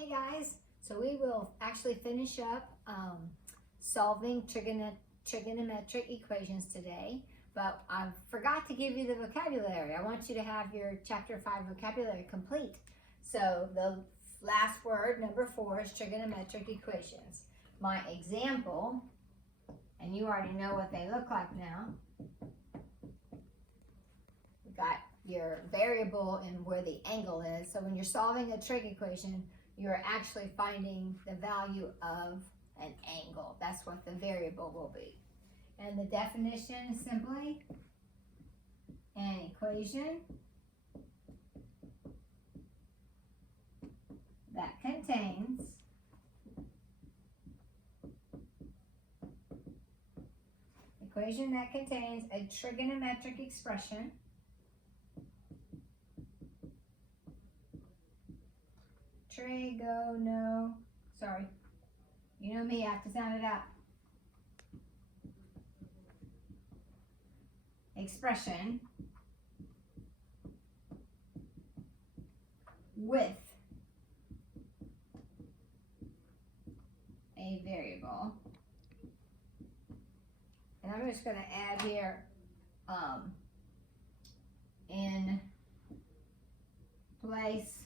Hey guys, so we will actually finish up solving trigonometric equations today, but I forgot to give you the vocabulary. I want you to have your chapter 5 vocabulary complete. So the last word, number 4, is trigonometric equations. My example, and you already know what they look like now. We got your variable and where the angle is. So when you're solving a trig equation, you're actually finding the value of an angle. That's what the variable will be. And the definition is simply an equation that contains a trigonometric expression you know me, I have to sound it out. Expression with a variable. And I'm just going to add here in place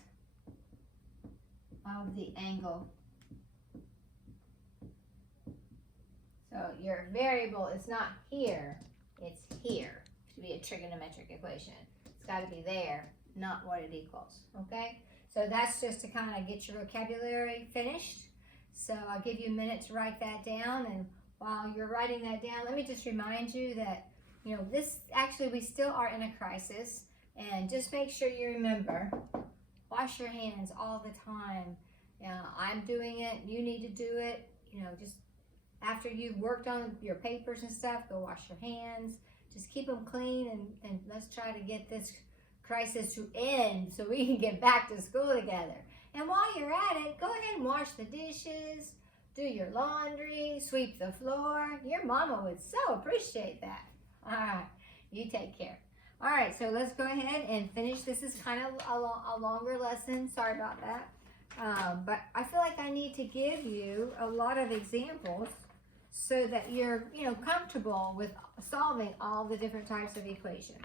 of the angle. So your variable is not here, it's here to be a trigonometric equation. It's got to be there, not what it equals, okay? So that's just to kind of get your vocabulary finished. So I'll give you a minute to write that down, and while you're writing that down, let me just remind you that, you know, this actually, we still are in a crisis, and just make sure you remember, wash your hands all the time. I'm doing it, you need to do it, you know, just after you've worked on your papers and stuff, go wash your hands, just keep them clean, and let's try to get this crisis to end so we can get back to school together. And while you're at it, go ahead and wash the dishes, do your laundry, sweep the floor. Your mama would so appreciate that. All right, you take care. All right, so let's go ahead and finish. This is kind of a longer lesson. Sorry about that. But I feel like I need to give you a lot of examples so that you're, comfortable with solving all the different types of equations.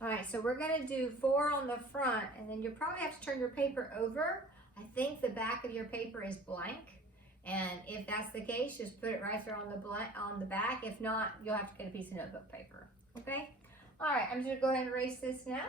All right, so we're going to do 4 on the front, and then you'll probably have to turn your paper over. I think the back of your paper is blank, and if that's the case, just put it right there on the back. If not, you'll have to get a piece of notebook paper, okay? All right, I'm just going to go ahead and erase this now.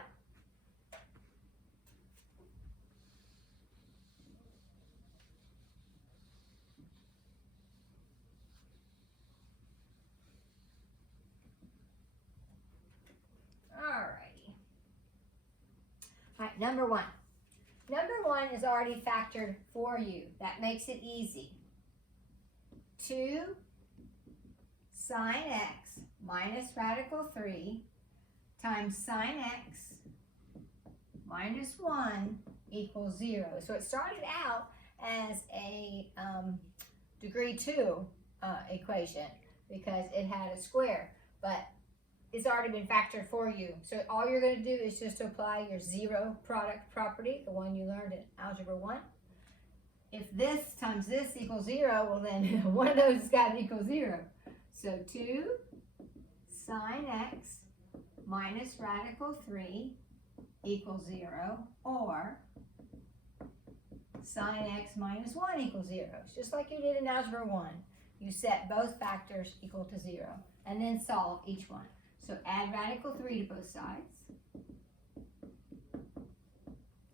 All right, number 1. Number 1 is already factored for you. That makes it easy. 2 sine x minus radical 3 times sine x minus 1 equals 0. So it started out as a degree 2 equation because it had a square, but it's already been factored for you. So all you're going to do is just apply your zero product property, the one you learned in Algebra 1. If this times this equals 0, well then one of those has got to equal 0. So 2 sine x minus radical 3 equals 0, or sine x minus 1 equals 0. It's just like you did in Algebra 1. You set both factors equal to 0, and then solve each one. So add radical 3 to both sides,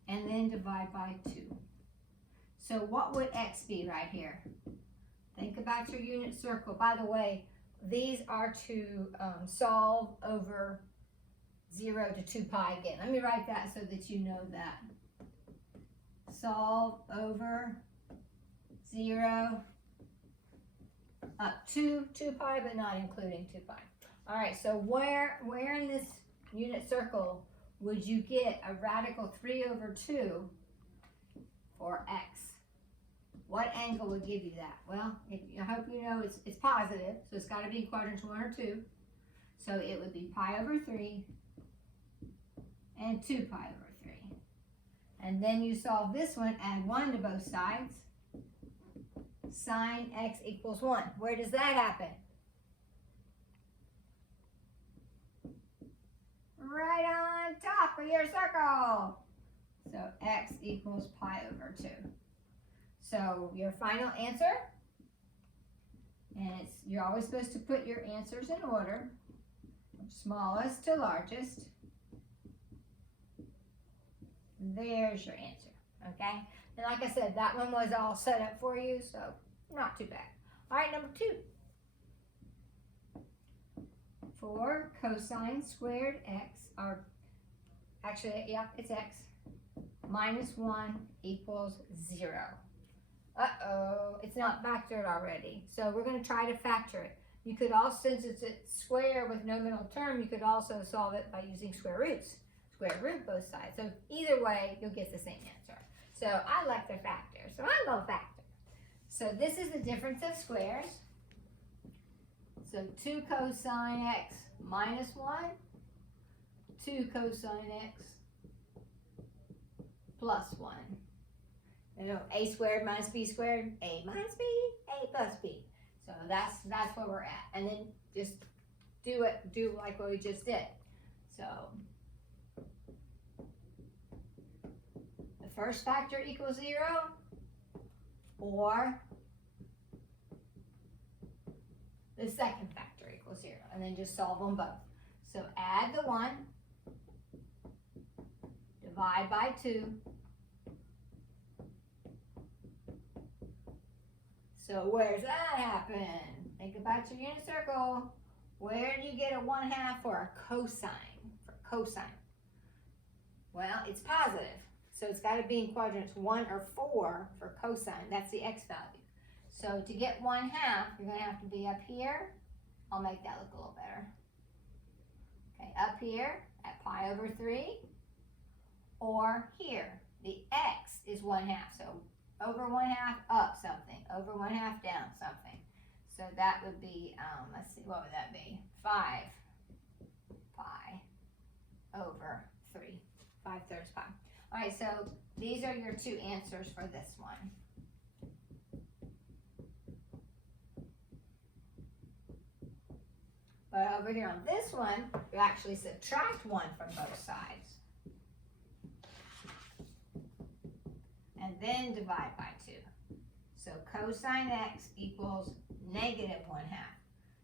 and then divide by 2. So what would x be right here? Think about your unit circle. By the way, these are to solve over 0 to 2 pi again. Let me write that so that you know that. Solve over 0 up to 2 pi, but not including 2 pi. All right, so where in this unit circle would you get a radical 3 over 2 for x? What angle would give you that? Well, I hope you know it's positive, so it's got to be in quadrants 1 or 2. So it would be pi over 3 and 2 pi over 3. And then you solve this one, add 1 to both sides. Sine x equals 1. Where does that happen? Right on top of your circle. So x equals pi over 2. So your final answer, and you're always supposed to put your answers in order, from smallest to largest. There's your answer, okay? And like I said, that one was all set up for you, so not too bad. All right, number 2. For cosine squared x, or actually, yeah, it's x, minus 1 equals 0. Uh-oh, it's not factored already. So we're going to try to factor it. You could also, since it's a square with no middle term, you could also solve it by using square roots. Square root both sides. So either way, you'll get the same answer. So I like the factor, so I'm going to factor. So this is the difference of squares. So 2 cosine x minus 1, 2 cosine x plus 1. You know, a squared minus b squared, a minus b, a plus b. So that's where we're at. And then just do like what we just did. So the first factor equals 0, or the second factor equals 0, and then just solve them both. So add the 1, divide by 2. So where's that happen? Think about your unit circle. Where do you get a 1/2 for a cosine? For cosine. Well, it's positive. So it's got to be in quadrants 1 or 4 for cosine. That's the x value. So to get 1/2, you're going to have to be up here. I'll make that look a little better. Okay, up here at pi over 3. Or here, the x is 1/2. So over 1/2 up something, over 1/2 down something. So that would be, let's see, what would that be? 5 pi over 3, 5/3 pi. All right, so these are your 2 answers for this one. But over here on this one, you actually subtract 1 from both sides. And then divide by 2. So cosine x equals negative 1/2.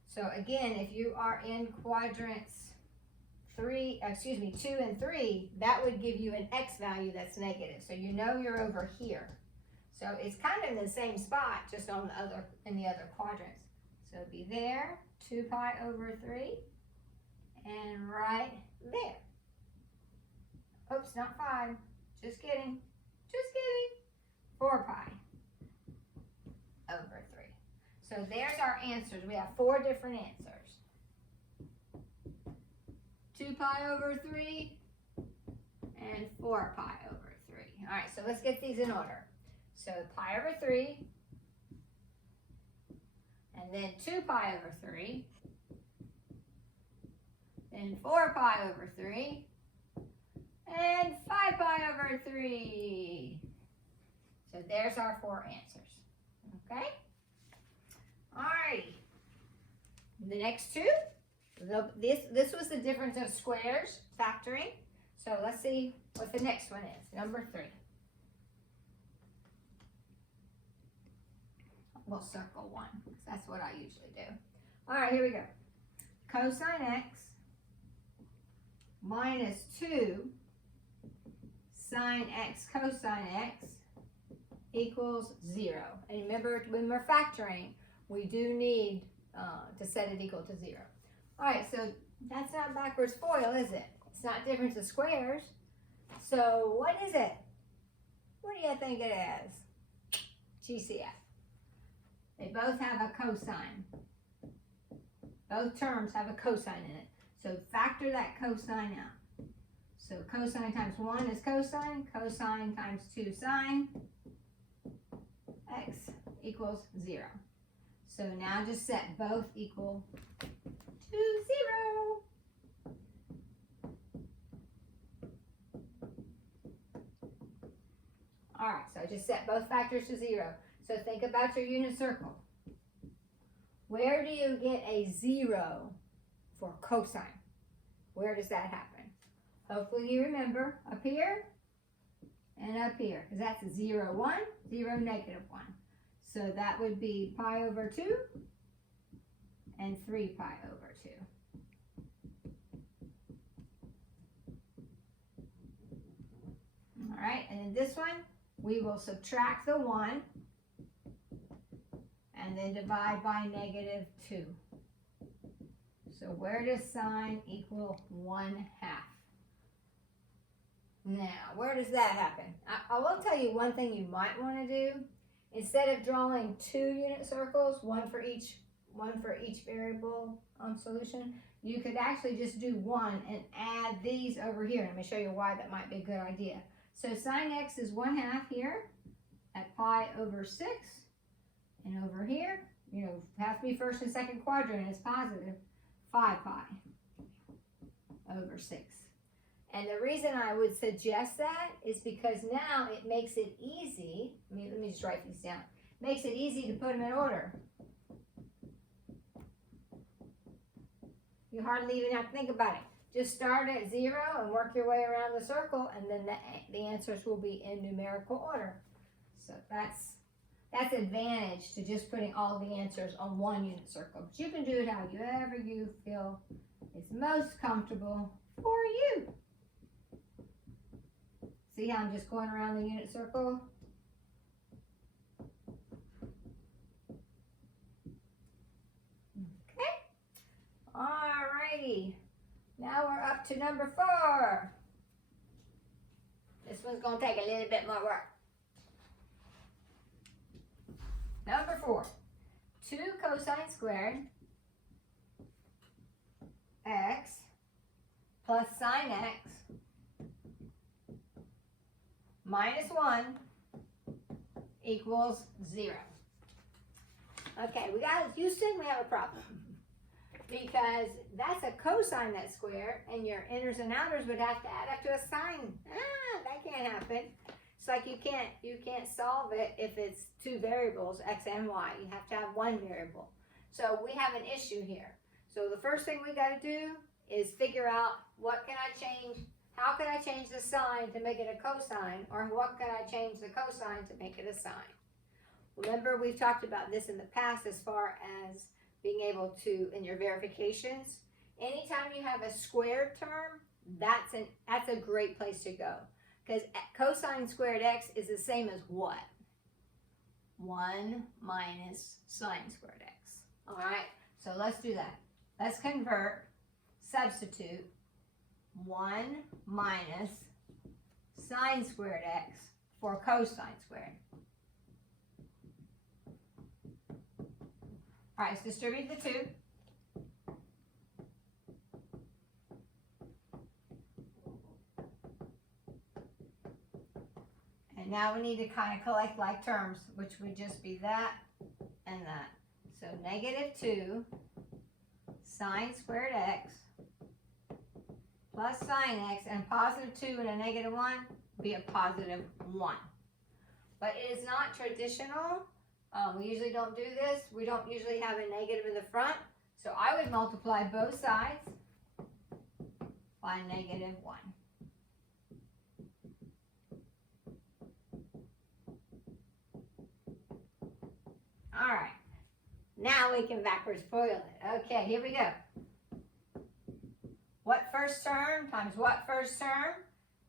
So again, if you are in quadrants 2 and 3, that would give you an x value that's negative. So you know you're over here. So it's kind of in the same spot, just on in the other quadrants. So it'd be there, 2 pi over 3, and right there. Oops, not 5. Just kidding. Just kidding. 4 pi over 3. So there's our answers. We have 4 different answers. 2 pi over 3 and 4 pi over 3. All right, so let's get these in order. So pi over 3, and then 2 pi over 3, then 4 pi over 3, and 5 pi over 3. So there's our 4 answers, okay? All right, the next 2, this was the difference of squares, factoring. So let's see what the next one is, number 3. We'll circle 1, because that's what I usually do. All right, here we go. Cosine x minus 2 sine x cosine x equals 0. And remember, when we're factoring, we do need to set it equal to 0. All right, so that's not backwards FOIL, is it? It's not difference of squares. So what is it? What do you think it is? GCF. They both have a cosine. Both terms have a cosine in it. So factor that cosine out. So cosine times 1 is cosine. Cosine times 2 sine. X equals 0. So now just set both equal to 0. All right, so I just set both factors to 0. So think about your unit circle. Where do you get a 0 for cosine? Where does that happen? Hopefully you remember up here and up here, because that's a 0, 1, 0, negative 1. So that would be pi over 2 and 3 pi over 2. All right, and in this one, we will subtract the 1 and then divide by negative 2. So where does sine equal 1/2? Now, where does that happen? I will tell you one thing you might want to do. Instead of drawing 2 unit circles, one for each variable solution, you could actually just do 1 and add these over here. Let me show you why that might be a good idea. So sine x is 1/2 here at pi over 6. And over here, you know, have to be first and second quadrant, it's positive, 5 pi over 6. And the reason I would suggest that is because now it makes it easy. Let me just write these down. Makes it easy to put them in order. You hardly even have to think about it. Just start at 0 and work your way around the circle, and then the answers will be in numerical order. So that's advantage to just putting all the answers on one unit circle. But you can do it however you feel is most comfortable for you. See how I'm just going around the unit circle? Okay. Alrighty. Now we're up to number 4. This one's going to take a little bit more work. Number 4. 2 cosine squared x plus sine x minus 1 equals 0. Okay, Houston, we have a problem. Because that's a cosine that's square, and your inners and outers would have to add up to a sine. That can't happen. It's like you can't solve it if it's 2 variables, x and y. You have to have 1 variable. So we have an issue here. So the first thing we got to do is figure out what can I change. How can I change the sine to make it a cosine, or what can I change the cosine to make it a sine? Remember, we've talked about this in the past as far as being able to, in your verifications, anytime you have a squared term, that's a great place to go. Because cosine squared x is the same as what? 1 minus sine squared x. All right, so let's do that. Let's convert, substitute 1 minus sine squared x for cosine squared. All right, let's distribute the 2. And now we need to kind of collect like terms, which would just be that and that. So negative 2 sine squared x plus sine x, and positive 2 and a negative 1 would be a positive 1. But it is not traditional. We usually don't do this. We don't usually have a negative in the front. So I would multiply both sides by negative 1. All right. Now we can backwards FOIL it. Okay, here we go. What first term times what first term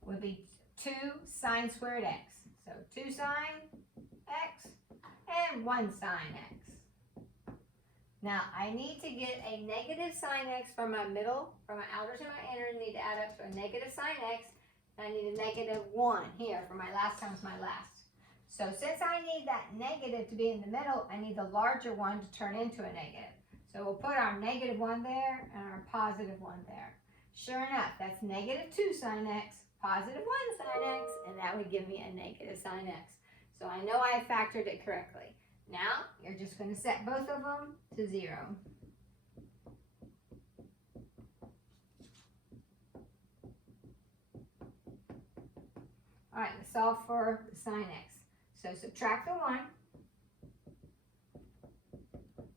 would be 2 sine squared x. So 2 sine x and 1 sine x. Now I need to get a negative sine x from my middle, from my outers and my inners. I need to add up to a negative sine x, and I need a negative 1 here for my last times my last. So since I need that negative to be in the middle, I need the larger one to turn into a negative. So we'll put our negative 1 there and our positive 1 there. Sure enough, that's negative 2 sine x, positive 1 sine x, and that would give me a negative sine x. So I know I factored it correctly. Now, you're just going to set both of them to 0. All right, let's solve for the sine x. So subtract the 1.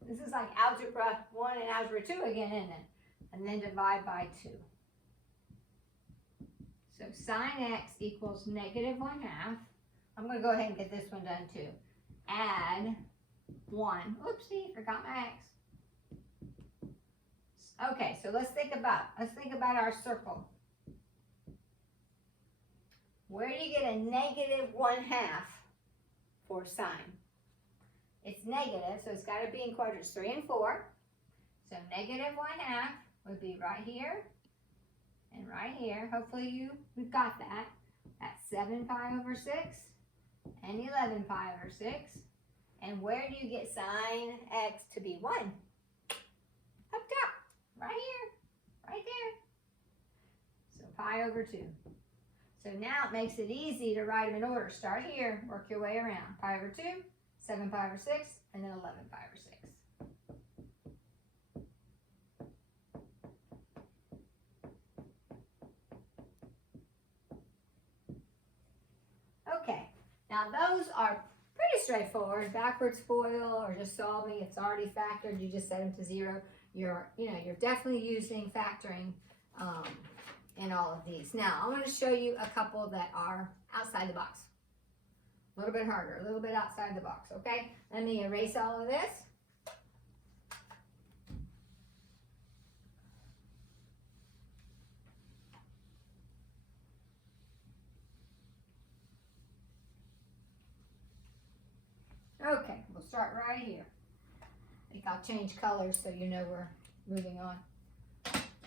This is like algebra 1 and algebra 2 again, isn't it? And then divide by 2. So sine x equals negative 1/2. I'm going to go ahead and get this one done too. Add 1. Oopsie, forgot my x. Okay, so let's think about our circle. Where do you get a negative 1/2 for sine? It's negative, so it's got to be in quadrants 3 and 4. So negative 1/2 would be right here and right here. Hopefully we've got that. That's 7 pi over 6 and 11 pi over 6. And where do you get sine x to be 1? Up top, right here, right there. So pi over 2. So now it makes it easy to write them in order. Start here, work your way around. Pi over 2, 7 pi over 6, and then 11 pi over 6. Okay, now those are pretty straightforward. Backwards FOIL or just solving, it's already factored. You just set them to 0. You're definitely using factoring in all of these. Now, I'm going to show you a couple that are outside the box. A little bit harder, a little bit outside the box, okay? Let me erase all of this. Okay, we'll start right here. I think I'll change colors so you know we're moving on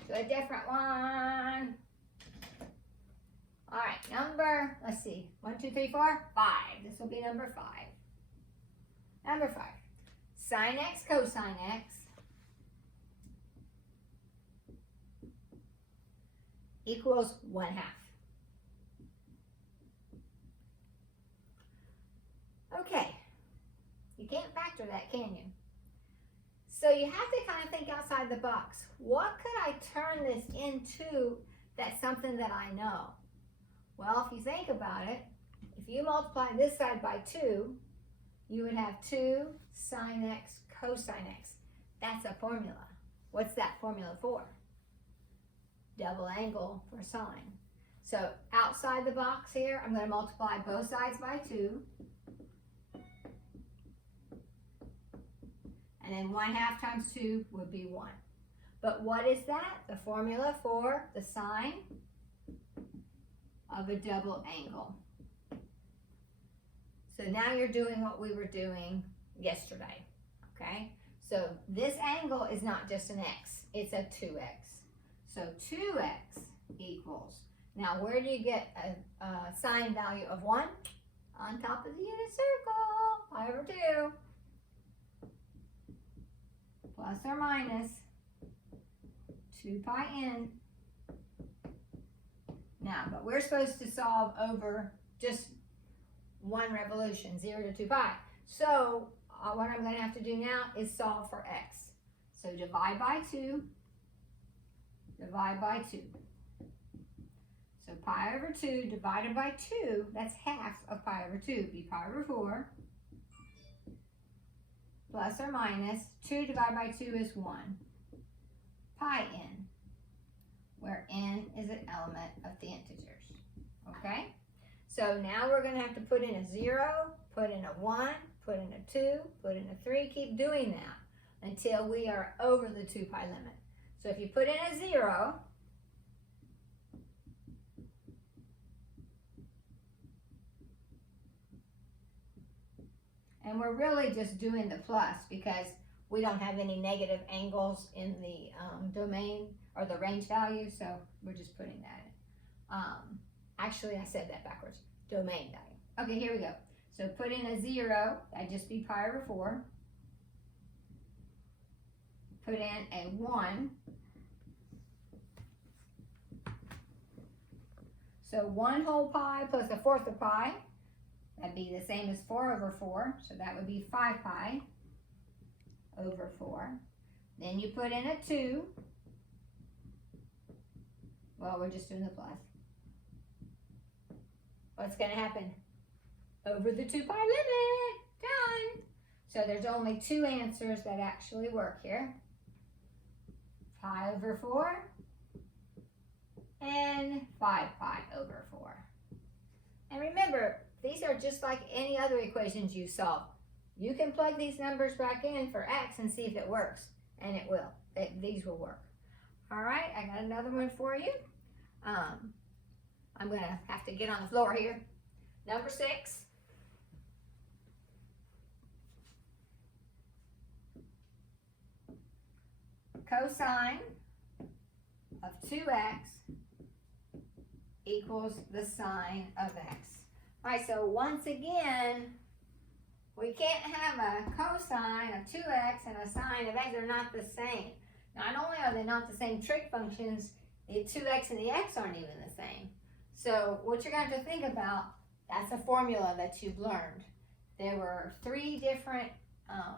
to a different one. All right, number, let's see, 1, 2, 3, 4, 5. This will be number 5. Number 5, sine x cosine x equals 1/2. Okay, you can't factor that, can you? So you have to kind of think outside the box. What could I turn this into that's something that I know? Well, if you think about it, if you multiply this side by 2, you would have 2 sine x cosine x. That's a formula. What's that formula for? Double angle for sine. So outside the box here, I'm going to multiply both sides by 2. And then 1/2 times 2 would be 1. But what is that? The formula for the sine of a double angle. So now you're doing what we were doing yesterday, okay? So this angle is not just an x, it's a 2x. So 2x equals, now where do you get a sine value of 1? On top of the unit circle, pi over 2. Plus or minus 2 pi n. Now, but we're supposed to solve over just one revolution, 0 to 2 pi. So what I'm going to have to do now is solve for x. So divide by 2, divide by 2. So pi over 2 divided by 2, that's half of pi over 2, be pi over 4. Plus or minus 2 divided by 2 is 1. Pi n, where n is an element of the integers. Okay? So now we're going to have to put in a 0, put in a 1, put in a 2, put in a 3. Keep doing that until we are over the 2 pi limit. So if you put in a 0, and we're really just doing the plus because we don't have any negative angles in the domain or the range value, so we're just putting that in. Actually, I said that backwards. Domain value. Okay, here we go. So put in a 0, that'd just be pi over 4. Put in a 1. So 1 whole pi plus 1/4 of pi. That'd be the same as 4 over 4. So that would be 5 pi over 4. Then you put in a 2. Well, we're just doing the plus. what's going to happen? Over the 2 pi limit. Done. So there's only 2 answers that actually work here. Pi over 4 and 5 pi over 4. And remember, these are just like any other equations you solve. You can plug these numbers back in for x and see if it works. And it will. These will work. All right, I got another one for you. I'm going to have to get on the floor here. Number 6. Cosine of 2x equals the sine of x. All right, so once again, we can't have a cosine of 2x and a sine of x. They're not the same. Not only are they not the same trig functions, the 2x and the x aren't even the same. So what you're going to have to think about, that's a formula that you've learned. There were 3 different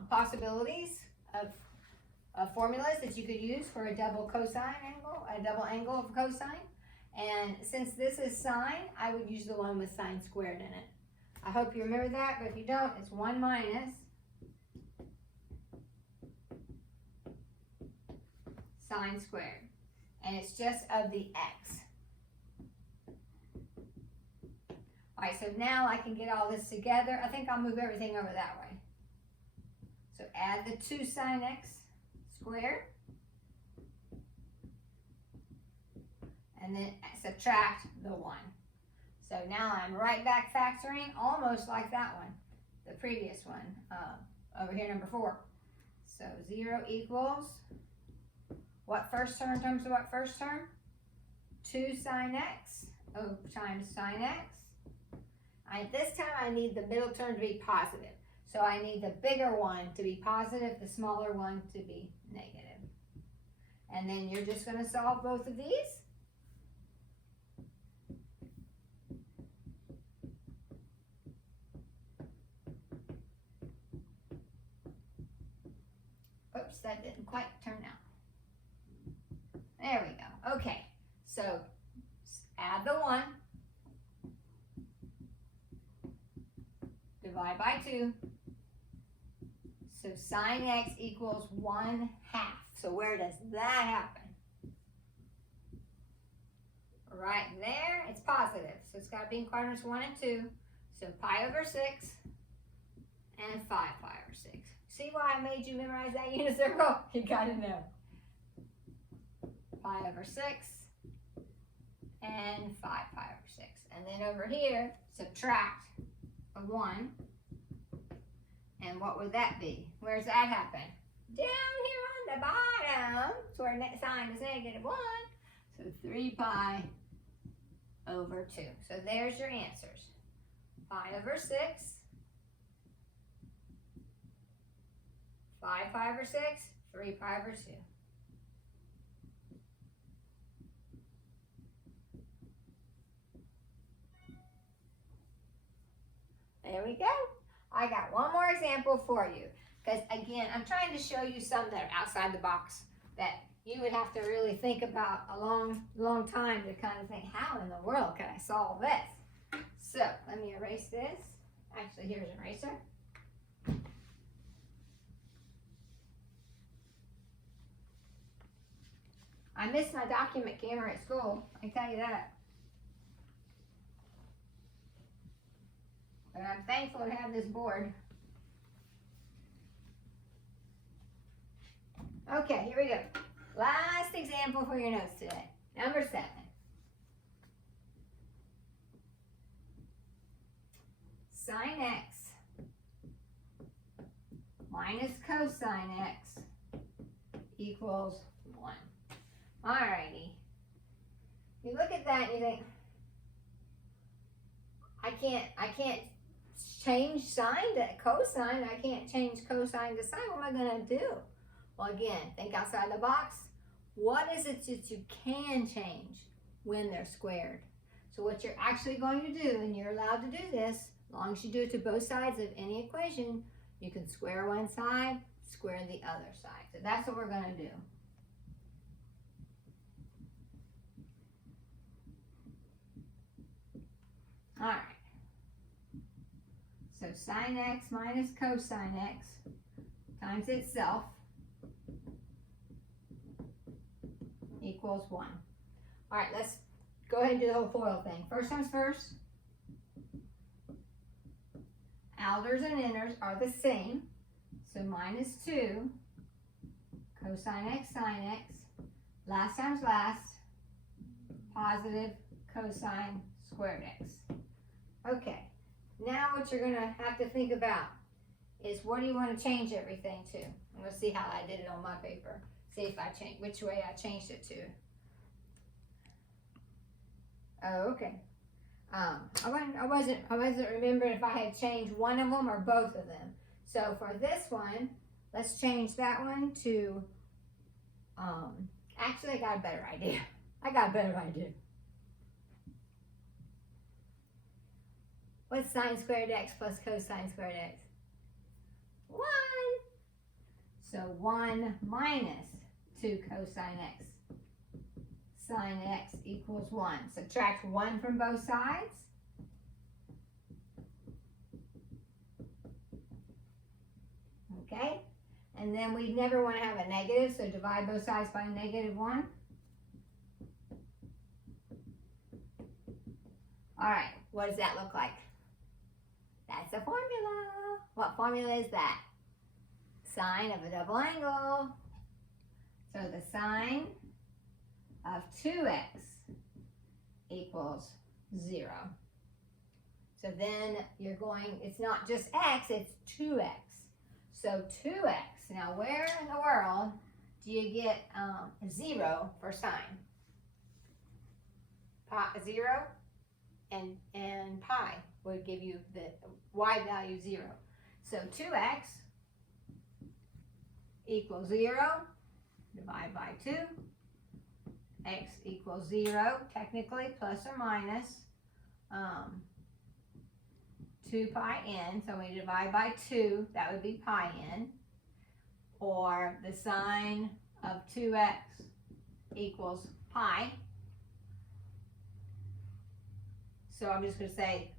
possibilities of formulas that you could use for a double cosine angle, a double angle of cosine. And since this is sine, I would use the one with sine squared in it. I hope you remember that, but if you don't, it's 1 minus sine squared. And it's just of the x. All right, so now I can get all this together. I think I'll move everything over that way. So add the 2 sine x squared. And then subtract the 1. So now I'm right back factoring, almost like that one, the previous one, over here, number 4. So 0 equals, what first term in terms of what first term? 2 sine x times sine x. This time I need the middle term to be positive. So I need the bigger one to be positive, the smaller one to be negative. And then you're just going to solve both of these. Oops, that didn't quite turn out. There we go. Okay, so add the 1. Divide by 2. So sine x equals 1/2. So where does that happen? Right there, it's positive. So it's got to be in quadrants 1 and 2. So pi over 6 and 5 pi over 6. See why I made you memorize that unit circle? You got to know. Pi over 6 and 5 pi over 6. And then over here, subtract a 1. And what would that be? Where's that happen? Down here on the bottom. So our sine is -1. So 3 pi over 2. So there's your answers. Pi over 6. 5 pi over 6. 3 pi over 2. There we go. I got one more example for you. Because again, I'm trying to show you some that are outside the box that you would have to really think about a long time to kind of think, how in the world can I solve this? So let me erase this. Actually, here's an eraser. I missed my document camera at school, I can tell you that. But I'm thankful to have this board. Okay, here we go. Last example for your notes today. Number 7. Sine x minus cosine x equals 1. Alrighty. You look at that and you think, I can't change sine to cosine. I can't change cosine to sine. What am I going to do? Well, again, think outside the box. What is it that you can change when they're squared? So what you're actually going to do, and you're allowed to do this, as long as you do it to both sides of any equation, you can square one side, square the other side. So that's what we're going to do. All right. So sine x minus cosine x times itself equals 1. All right, let's go ahead and do the whole FOIL thing. First times first. Outers and inners are the same. So minus 2 cosine x sine x, last times last, positive cosine squared x. Okay, now what you're going to have to think about is what do you want to change everything to? I'm going to see how I did it on my paper. See if I change, which way I changed it to. Oh, okay. I wasn't remembering if I had changed one of them or both of them. So for this one, let's change that one to, actually I got a better idea. What's sine squared x plus cosine squared x? 1. So 1 minus 2 cosine x sine x equals 1. Subtract 1 from both sides. Okay? And then we never want to have a negative, so divide both sides by -1. All right, what does that look like? That's a formula. What formula is that? Sine of a double angle. So the sine of 2x equals 0. So then you're going, it's not just x, it's 2x. So 2x, now where in the world do you get 0 for sine? 0 and pi would give you the y value 0. So 2x equals 0, divide by 2. X equals 0, technically, plus or minus 2 pi n. So we divide by 2, that would be pi n. Or the sine of 2x equals pi. So I'm just going to say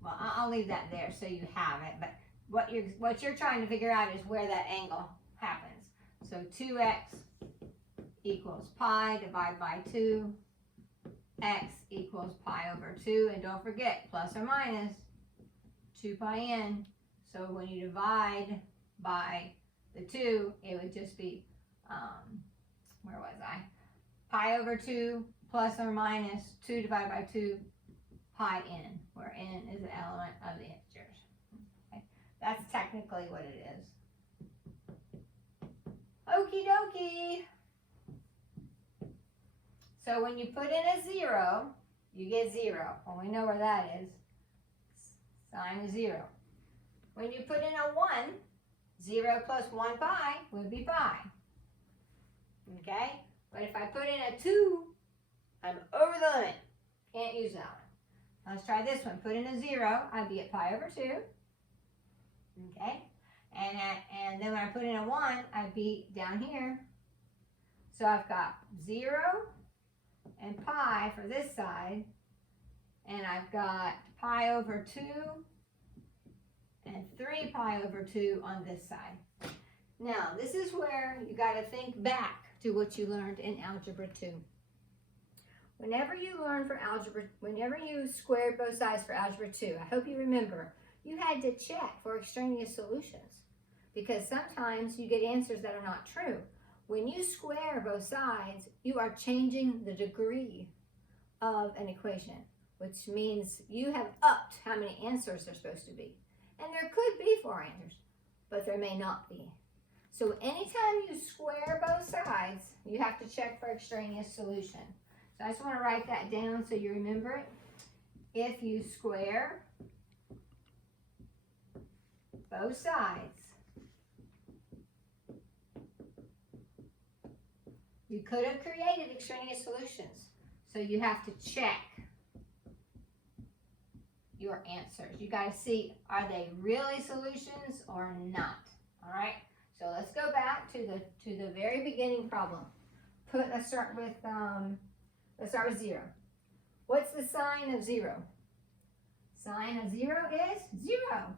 well, I'll leave that there so you have it. But what you're trying to figure out is where that angle happens. So 2x equals pi, divide by 2, x equals pi over 2, and don't forget, plus or minus 2 pi n. So when you divide by the 2, it would just be, where was I? Pi over 2 plus or minus 2 divided by 2 pi n, where n is an element of the integers. Okay? That's technically what it is. Okie dokie. So when you put in a 0, you get 0. Well, we know where that is. Sine is 0. When you put in a 1, 0 plus 1 pi would be pi. Okay? But if I put in a 2, I'm over the limit. Can't use that one. Let's try this one. Put in a 0, I'd be at pi over 2. Okay? And then when I put in a 1, I'd be down here. So I've got 0 and pi for this side. And I've got pi over 2 and 3 pi over 2 on this side. Now, this is where you got to think back to what you learned in Algebra 2. Whenever you learn for algebra, whenever you squared both sides for Algebra 2, I hope you remember, you had to check for extraneous solutions because sometimes you get answers that are not true. When you square both sides, you are changing the degree of an equation, which means you have upped how many answers there's supposed to be. And there could be 4 answers, but there may not be. So anytime you square both sides, you have to check for extraneous solution. So I just want to write that down so you remember it. If you square both sides, you could have created extraneous solutions. So you have to check your answers. You got to see, are they really solutions or not? All right. So let's go back to the very beginning problem. Let's start with 0. What's the sine of 0? Sine of 0 is 0.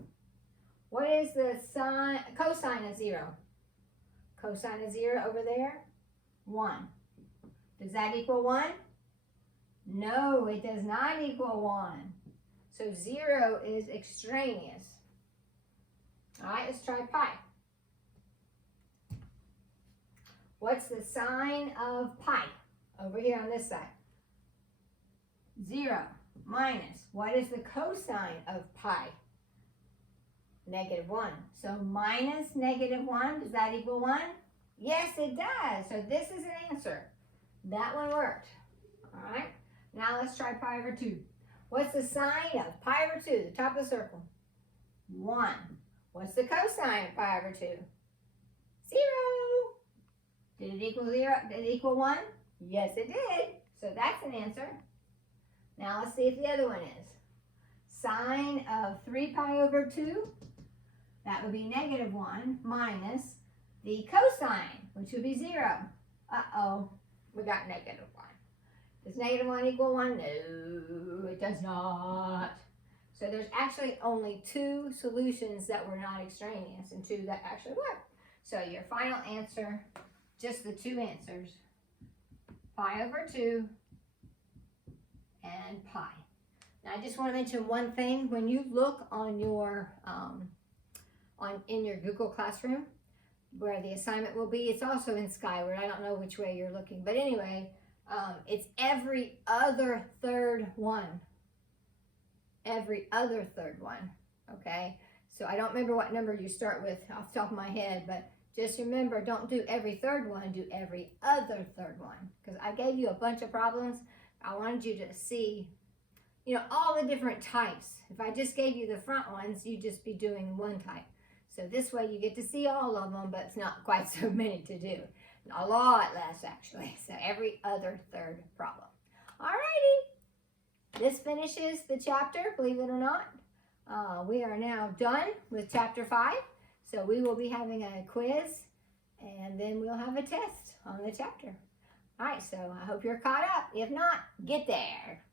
What is the cosine of 0? Cosine of 0 over there, 1. Does that equal 1? No, it does not equal 1. So 0 is extraneous. All right, let's try pi. What's the sine of pi over here on this side? 0 minus. What is the cosine of pi? -1. So minus -1, does that equal 1? Yes, it does. So this is an answer. That one worked. All right. Now let's try pi over 2. What's the sine of pi over 2? The top of the circle. 1. What's the cosine of pi over 2? 0. Did it equal 0? Did it equal 1? Yes, it did. So that's an answer. Now let's see if the other one is. Sine of 3 pi over 2. That would be -1 minus the cosine, which would be 0. Uh-oh, we got -1. Does -1 equal 1? No, it does not. So there's actually only 2 solutions that were not extraneous and 2 that actually were. So your final answer, just the 2 answers, pi over 2 and pi. Now I just want to mention one thing. When you look on your in your Google Classroom, where the assignment will be, it's also in Skyward. I don't know which way you're looking, but anyway, it's every other third one. Every other third one, okay? So I don't remember what number you start with off the top of my head, but just remember, don't do every third one, do every other third one. Because I gave you a bunch of problems. I wanted you to see, you know, all the different types. If I just gave you the front ones, you'd just be doing one type. So this way you get to see all of them, but it's not quite so many to do. A lot less, actually. So every other third problem. Alrighty. This finishes the chapter, believe it or not. We are now done with chapter 5. So we will be having a quiz, and then we'll have a test on the chapter. All right, so I hope you're caught up. If not, get there.